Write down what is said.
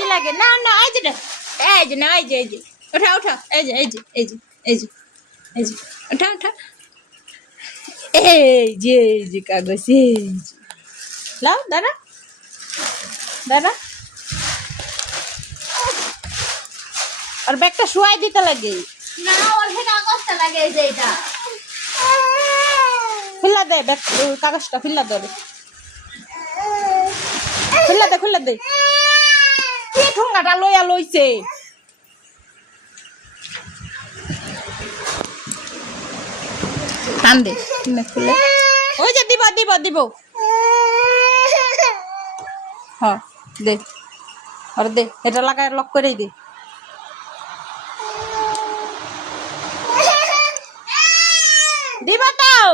কি লাগে না না এই যে না এই যে ওঠা ওঠা এই যে ওঠা ওঠা এই যে কাগজ লাও দাঁড়া দাঁড়া আর ব্যাগটা শুয়াই দিতে লাগে না ওর হে কাগজটা লাগে এই যে এটা খুললা দে ব্যাগ কাগজটা খুললা দে খুললা দে কি ঠোঙ্গাটা লইয়া লইছে টান দে খুলে ওই যে দিব হ্যাঁ দে আর দে এটা লাগায় লক করেই দে দিবা তাও